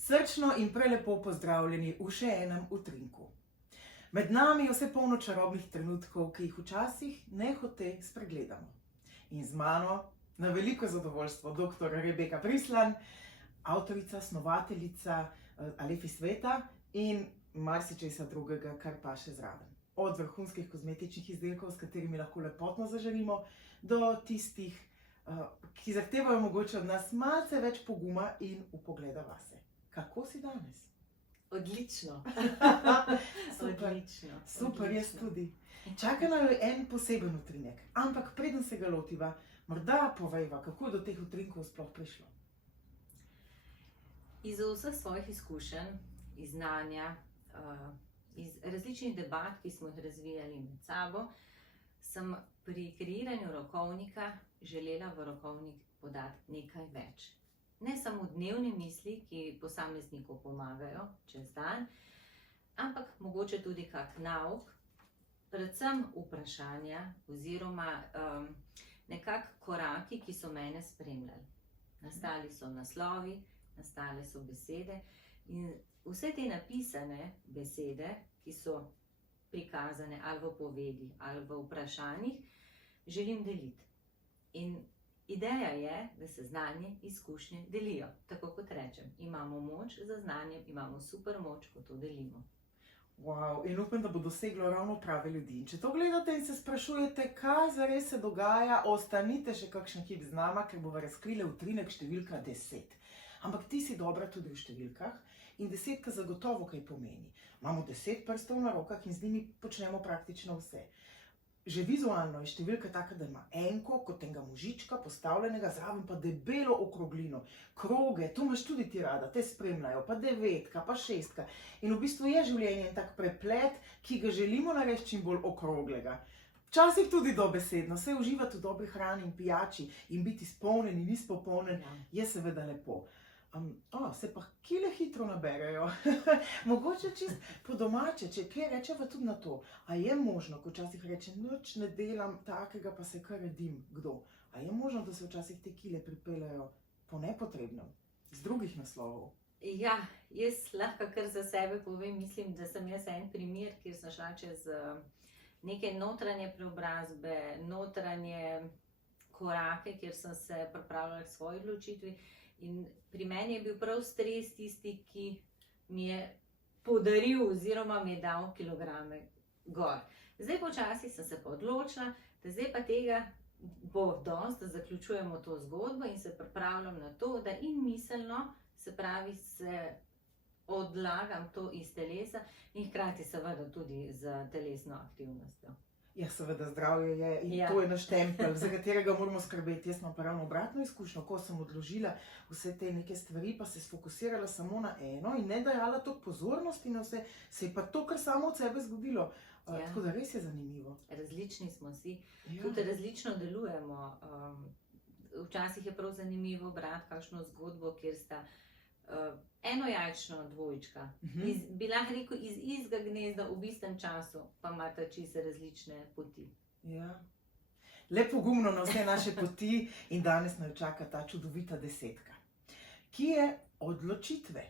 Srčno in prelepo pozdravljeni v še enem utrinku. Med nami je vse polno čarobnih trenutkov, ki jih včasih nehote spregledamo. In z mano na veliko zadovoljstvo dr. Rebeka Prislan, avtorica, snovateljica Alefi sveta in marsičesa drugega, kar pa še zraven. Od vrhunskih kozmetičnih izdelkov, s katerimi lahko lepotno zaželimo, do tistih, ki zahtevajo mogoče od nas malce več poguma in vpogleda vase. Kako si danes? Odlično. Odlično. Super, jaz tudi. Čaka nam en poseben utrinek, ampak preden se ga lotiva, morda povejva, kako je do teh utrinkov sploh prišlo. Iz vseh svojih izkušenj, iz znanja, iz različnih debat, ki smo jih razvijali med sabo, sem pri kreiranju rokovnika želela v rokovnik podati nekaj več. Ne samo dnevne misli, ki posamezniku pomagajo čez dan, ampak mogoče tudi kak nauk, predvsem vprašanja oziroma nekak koraki, ki so mene spremljali. Nastali so naslovi, nastale so besede in vse te napisane besede, ki so prikazane ali v povedi ali v vprašanjih, želim deliti. In ideja je, da se znanje, izkušnje delijo. Tako kot rečem, imamo moč za znanje, imamo super moč, ko to delimo. Wow, in upam, da bo doseglo ravno prave ljudi. In če to gledate in se sprašujete, kaj zares se dogaja, ostanite še kakšen hip z nama, ker bova razkrili utrinek številka 10. Ampak ti si dobra tudi v številkah in 10 zagotovo kaj pomeni. Imamo 10 prstov na rokah in z njimi počnemo praktično vse. Že vizualno je številka taka, da ima enko kot enega možička postavljenega, zraven pa debelo okroglino, kroge, to imaš tudi ti rada, te spremljajo, pa 9, pa 6. In v bistvu je življenje en tak preplet, ki ga želimo narediti čim bolj okroglega. Včasih tudi dobesedno, se uživati v dobri hrani in pijači in biti spolnen in izpopolnen je seveda lepo. Se pa kile hitro naberejo. Mogoče čist po domače, če kaj rečeva tudi na to. A je možno, ko včasih reče, nič ne delam takega, pa se kar redim, kdo? A je možno, da se včasih te kile pripeljajo po nepotrebnem, z drugih naslovov? Ja, jaz lahko kar za sebe povem, mislim, da sem jaz en primer, kjer sem šla čez neke notranje preobrazbe, notranje korake, kjer sem se pripravljala k svoji odločitvi. In pri meni je bil prav stres tisti, ki mi je podaril oziroma mi je dal kilograme gor. Zdaj počasi sem se pa odločila, da zdaj pa tega bo dosti, da zaključujemo to zgodbo in se pripravljam na to, da in miselno, se pravi, se odlagam to iz telesa in hkrati seveda tudi z telesno aktivnostjo. Ja, seveda, zdravje je in to je naš tempelj, za katerega moramo skrbeti. Jaz imam pa ravno obratno izkušnjo, ko sem odložila vse te neke stvari, pa se sfokusirala samo na eno in ne dajala toliko pozornosti na vse, se je pa to kar samo od sebe zgodilo. Tako da res je zanimivo. Različni smo si, tudi različno delujemo. Včasih je prav zanimivo brati kakšno zgodbo, kjer sta enojajčna dvojčka, bi lahko rekel iz istega gnezda v istem času, pa imata čisto različne poti. Ja. Lep pogumno na vse naše poti in danes nas čaka ta čudovita 10, ki je odločitve.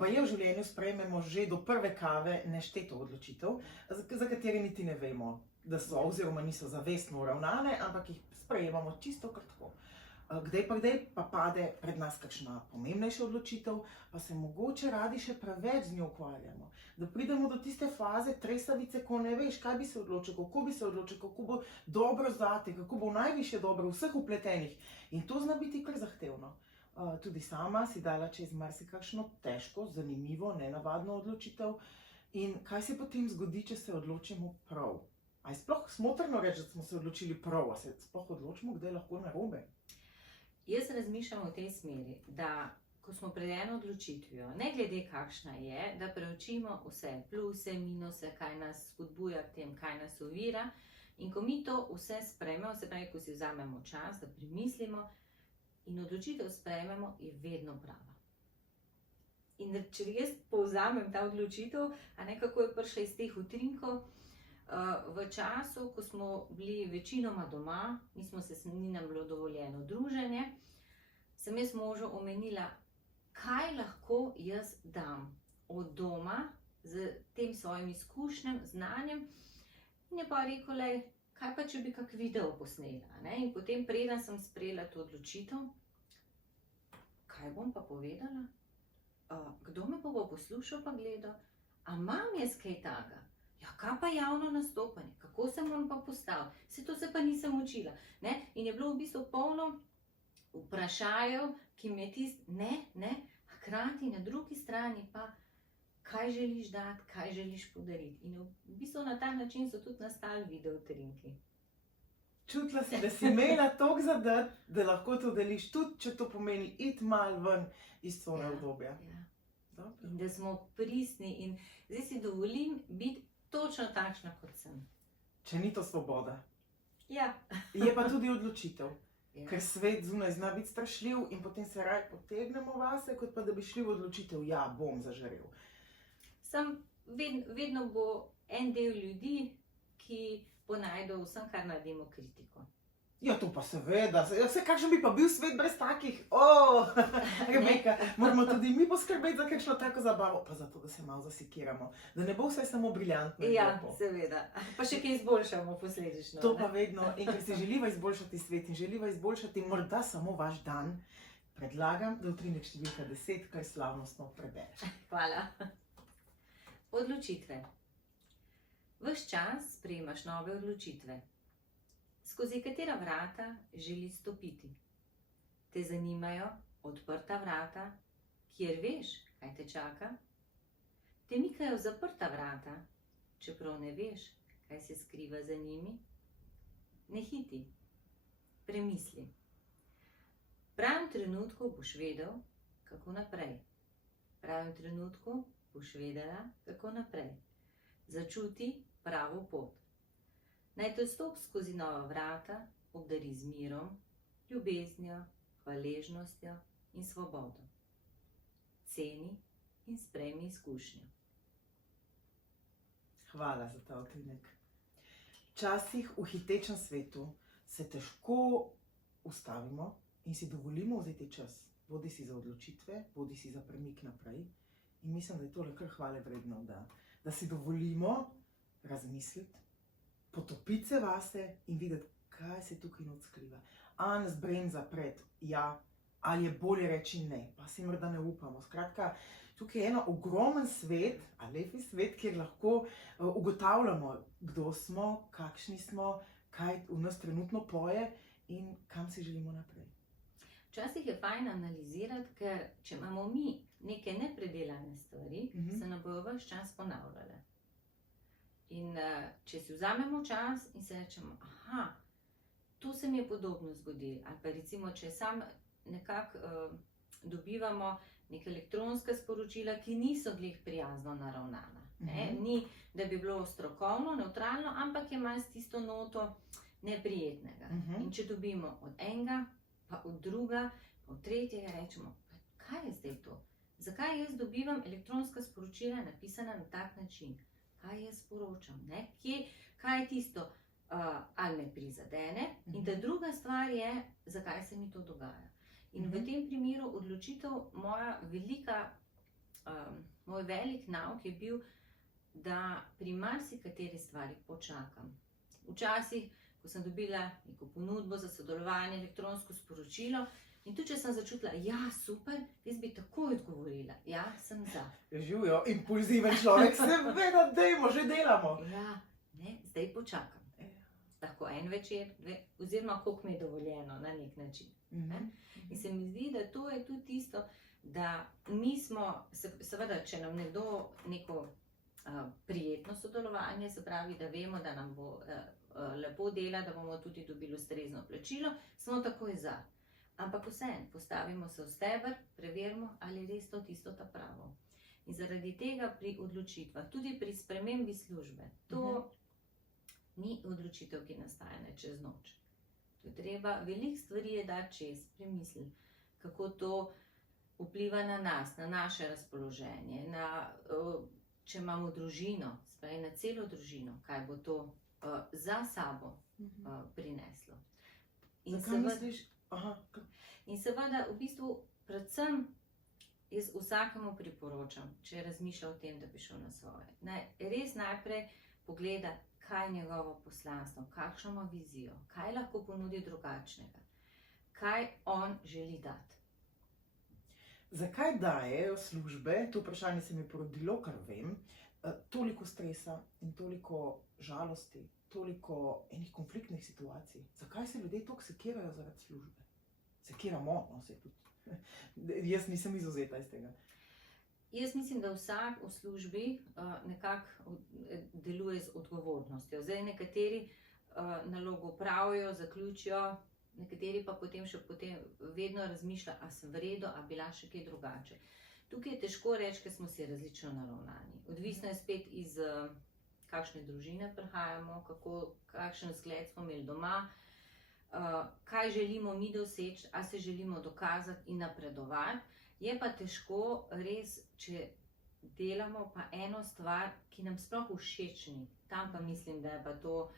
Baje v življenju sprejmemo že do prve kave nešteto odločitev, za katere niti ne vemo, da so oziroma niso zavestno uravnane, ampak jih sprejemamo čisto kratko. Kdaj pa pade pred nas kakšna pomembnejša odločitev, pa se mogoče radi še preveč z njo ukvarjamo. Da pridemo do tiste faze tresavice, ko ne veš, kaj bi se odločil, kako bi se odločil, kako bo dobro zate, kako bo najvišje dobro vseh vpletenih. In to zna biti kar zahtevno. Tudi sama si dala čez marsikakšno težko, zanimivo, nenavadno odločitev. In kaj se potem zgodi, če se odločimo prav? A je sploh smotrno reči, da smo se odločili prav, a se sploh odločimo, kdaj lahko narobe? Jaz razmišljam v tej smeri, da ko smo pred eno odločitvijo, ne glede kakšna je, da preučimo vse pluse, minuse, kaj nas spodbuja k tem, kaj nas ovira. In ko mi to vse sprejmemo, se pravi, ko si vzamemo čas, da premislimo in odločitev sprejmemo, je vedno prava. In če jaz povzamem ta odločitev, a ne kako je prišla iz teh utrinkov, v času, ko smo bili večinoma doma, ni nam bilo dovoljeno druženje, sem jaz možu omenila, kaj lahko jaz dam od doma z tem svojim izkušnjem, znanjem. In je pa rekel, lej, kaj pa, če bi kak video posnela, ne? In potem, preden sem sprejela to odločitev, kaj bom pa povedala? Kdo me bo poslušal pa gledal? A imam jaz kaj takega? Ja, kaj pa javno nastopanje? Kako se moram pa postaviti? Vse to se pa nisem učila, ne? In je bilo v bistvu polno vprašajev, ki mi je ne, hkrati na drugi strani pa, kaj želiš dati, kaj želiš podariti. In v bistvu na ta način so tudi nastali video utrinki. Čutila si, da si imela toliko zadati, da lahko to deliš, tudi če to pomeni iti malo ven iz cone obdobja. Ja. Dobro. In da smo pristni in zdaj si dovolim biti točno takšna, kot sem. Če ni to svoboda. Ja. Je pa tudi odločitev. Ja. Ker svet zunaj zna biti strašljiv in potem se raj potegnemo vase, kot pa da bi šli v odločitev, ja, bom zažarel. Vedno bo en del ljudi, ki bo najdel vsem, kar naredimo, kritiko. Ja, to pa seveda. Vse, kakšen bi pa bil svet brez takih? Rebeka, moramo tudi mi poskrbeti za kakšno tako zabavo, pa zato, da se malo zasekiramo. Da ne bo vse samo briljantno. Ja, seveda. Pa še kaj izboljšamo posledično. To pa vedno. In ker si želiva izboljšati svet in želiva izboljšati morda samo vaš dan, predlagam, da utrinek številka 10 kaj slavnostno prebereš. Hvala. Odločitve. Ves čas sprejemaš nove odločitve. Skozi katera vrata želiš stopiti? Te zanimajo odprta vrata, kjer veš, kaj te čaka? Te mikajo zaprta vrata, čeprav ne veš, kaj se skriva za njimi? Ne hiti, premisli. V pravem trenutku boš vedel, kako naprej. V pravem trenutku boš vedela, kako naprej. Začuti pravo pot. Naj te vstop skozi nova vrata obdari z mirom, ljubeznijo, hvaležnostjo in svobodo. Ceni in sprejmi izkušnjo. Hvala za ta utrinek. Včasih v hitečem svetu se težko ustavimo in si dovolimo vzeti čas, bodi si za odločitve, bodi si za premik naprej. In mislim, da je tole kar hvale vredno, da si dovolimo razmisliti, potopiti se vase in videti, kaj se tukaj not skriva. Nas bremza pred ja, ali je bolje reči ne, pa si morda ne upamo. Skratka, tukaj je eno ogromen svet, lepi svet, kjer lahko ugotavljamo, kdo smo, kakšni smo, kaj v nas trenutno poje in kam si želimo naprej. Včasih je fajn analizirati, ker če imamo mi neke nepredelane stvari, se nam bojo ves čas ponavljale. In če si vzamemo čas in se rečemo, aha, to se mi je podobno zgodilo, ali pa recimo, če sam nekako dobivamo neke elektronske sporočila, ki niso glih prijazno naravnana. Ni, da bi bilo strokovno, nevtralno, ampak je malo s tisto noto neprijetnega. In če dobimo od enega, pa od druga, pa od tretjega, rečemo, kaj je zdaj to? Zakaj jaz dobivam elektronska sporočila napisana na tak način? Kaj jaz sporočam? Kaj je tisto, ali me prizadene? In ta druga stvar je, zakaj se mi to dogaja. In v tem primeru odločitev moj velik nauk je bil, da pri marsikateri stvari počakam. Včasih, ko sem dobila neko ponudbo za sodelovanje, elektronsko sporočilo, in tudi, če sem začutila, ja, super, jaz bi takoj odgovorila, ja, sem za. Živijo, impulziven človek, seveda, dajmo, že delamo. Ja, ne, zdaj počakam. Lahko en večer, oziroma koliko mi je dovoljeno na nek način. In se mi zdi, da to je tudi tisto, da mi smo, seveda, če nam nekdo neko prijetno sodelovanje, se pravi, da vemo, da nam bo lepo dela, da bomo tudi dobili ustrezno plačilo, smo takoj za. Ampak vseeno, postavimo se v steber, preverimo, ali je res to tisto ta pravo. In zaradi tega pri odločitvah, tudi pri spremembi službe, to ni odločitev, ki nastane čez noč. To je treba, veliko stvari je dati čez, premisliti, kako to vpliva na nas, na naše razpoloženje, če imamo družino, spravi na celo družino, kaj bo to za sabo prineslo. Zakaj misliš? In seveda, v bistvu, predvsem jaz vsakemu priporočam, če razmišlja o tem, da bi šel na svoje, naj res najprej pogleda, kaj je njegovo poslanstvo, kakšno ima vizijo, kaj lahko ponudi drugačnega, kaj on želi dati. Zakaj dajejo službe, to vprašanje se mi je porodilo, kar vem, toliko stresa in toliko žalosti, toliko enih konfliktnih situacij? Zakaj se ljudje toliko sekirajo zaradi službe? Sekiramo, no, se tudi. Jaz nisem izvzeta iz tega. Jaz mislim, da vsak v službi nekako deluje z odgovornostjo. Zdaj nekateri nalogo opravijo, zaključijo, nekateri pa potem vedno razmišlja, a sem v redu, a bila še kaj drugače. Tukaj je težko reči, ker smo si različno naravnani. Odvisno je spet iz kakšne družine prihajamo, kakšen zgled smo imeli doma, kaj želimo mi doseči, a se želimo dokazati in napredovati. Je pa težko res, če delamo pa eno stvar, ki nam sploh všeč ni. Tam pa mislim, da je pa to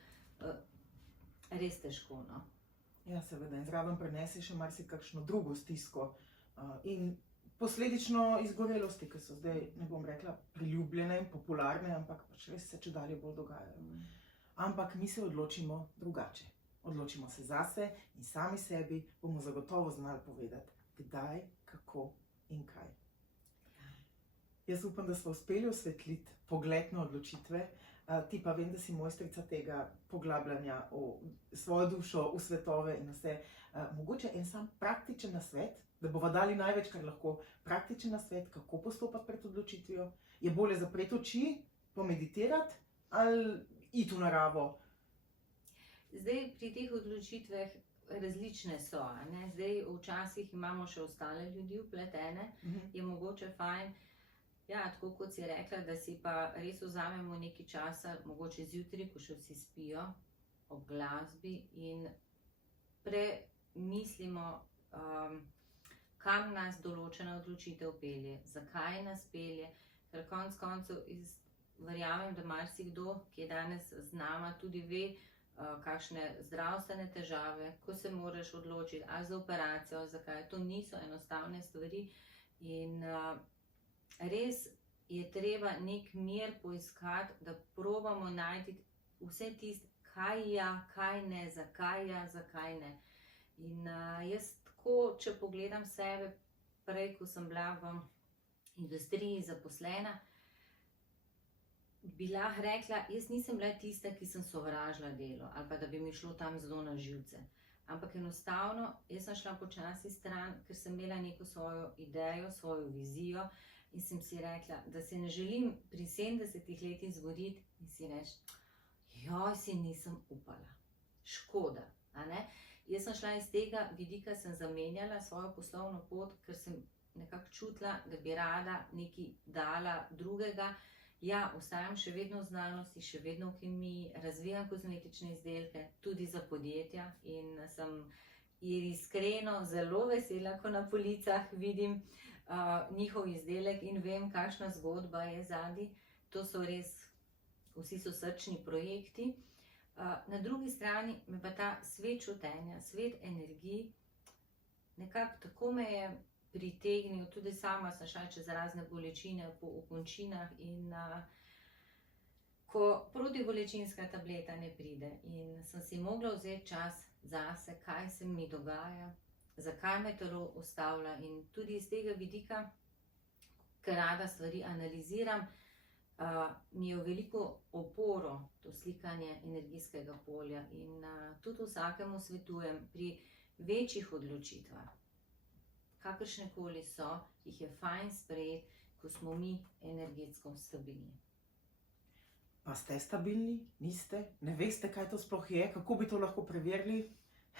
res težko, no. Ja, seveda, in zraven prenese še marsikakšno drugo stisko in posledično izgorelosti, ki so zdaj, ne bom rekla, priljubljene in popularne, ampak pač res se čedalje bolj dogajajo. Ampak mi se odločimo drugače. Odločimo se zase in sami sebi bomo zagotovo znali povedati, kdaj, kako in kaj. Jaz upam, da smo uspeli osvetliti pogled na odločitve, ti pa vem, da si mojstrica tega poglabljanja v svojo dušo, v svetove in vse. Mogoče en sam praktičen nasvet, da bova dali največ, kar lahko, praktičen nasvet, kako postopati pred odločitvijo. Je bolje zapreti oči, pomeditirati ali iti v naravo? Zdaj pri teh odločitvah različne so, ne? Zdaj včasih imamo še ostale ljudi vpletene, je mogoče fajn, ja, tako kot si rekla, da si pa res vzamemo nekaj časa, mogoče zjutraj, ko še vsi spijo, ob glasbi in premislimo, kam nas določena odločitev pelje, zakaj nas pelje, ker konec koncev verjamem, da marsikdo, ki je danes z nama, tudi ve, kakšne zdravstvene težave, ko se moraš odločiti, ali za operacijo, zakaj, to niso enostavne stvari in res je treba nek mir poiskati, da probamo najti vse tisto, kaj ja, kaj ne, zakaj ja, zakaj ne. In jaz tako, če pogledam sebe, prej, ko sem bila v industriji zaposlena, bi lahko rekla, jaz nisem bila tista, ki sem sovražila delo ali pa da bi mi šlo tam zelo na živce. Ampak enostavno, jaz sem šla počasi stran, ker sem imela neko svojo idejo, svojo vizijo in sem si rekla, da se ne želim pri 70 letih zbuditi in si reči, joj, si nisem upala, škoda, a ne? Jaz sem šla iz tega vidika, sem zamenjala svojo poslovno pot, ker sem nekako čutila, da bi rada nekaj dala drugega. Ja, ostajam še vedno v znanosti, še vedno v kemiji, razvijam kozmetične izdelke, tudi za podjetja in sem iskreno zelo vesela, ko na policah vidim njihov izdelek in vem, kakšna zgodba je zadaj. To so res, vsi so srčni projekti. Na drugi strani me pa ta svet čutenja, svet energij, nekako tako me je pritegnil, tudi sama sem šla čez razne bolečine po okončinah in ko protibolečinska tableta ne pride in sem si mogla vzeti čas zase, kaj se mi dogaja, zakaj me telo ustavlja in tudi iz tega vidika, ker rada stvari analiziram, mi je v veliko oporo to slikanje energijskega polja in tudi vsakemu svetujem pri večjih odločitvah, kakršne koli so, jih je fajn sprejeti, ko smo mi energetsko stabilni. Pa ste stabilni? Niste? Ne veste, kaj to sploh je? Kako bi to lahko preverili?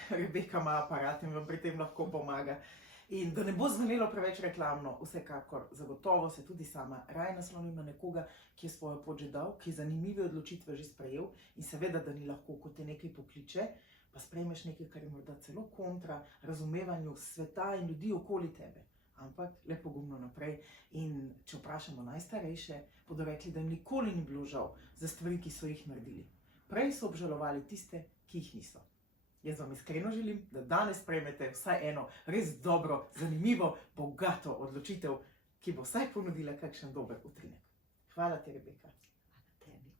Rebeka ima aparat in vam pri tem lahko pomaga. In da ne bo zvenelo preveč reklamno, vsekakor zagotovo se tudi sama raje naslonim na nekoga, ki je svojo pot že dal, ki je zanimive odločitve že sprejel in seveda, da ni lahko, ko te nekaj pokliče, pa sprejmeš nekaj, kar je morda celo kontra razumevanju sveta in ljudi okoli tebe. Ampak le pogumno naprej in če vprašamo najstarejše, bodo rekli, da jim nikoli ni bilo žal za stvari, ki so jih naredili. Prej so obžalovali tiste, ki jih niso. Jaz vam iskreno želim, da danes sprejmete vsaj eno res dobro, zanimivo, bogato odločitev ki bo vsaj ponudila kakšen dober utrinek. Hvala ti, Rebeka. Hvala tebi.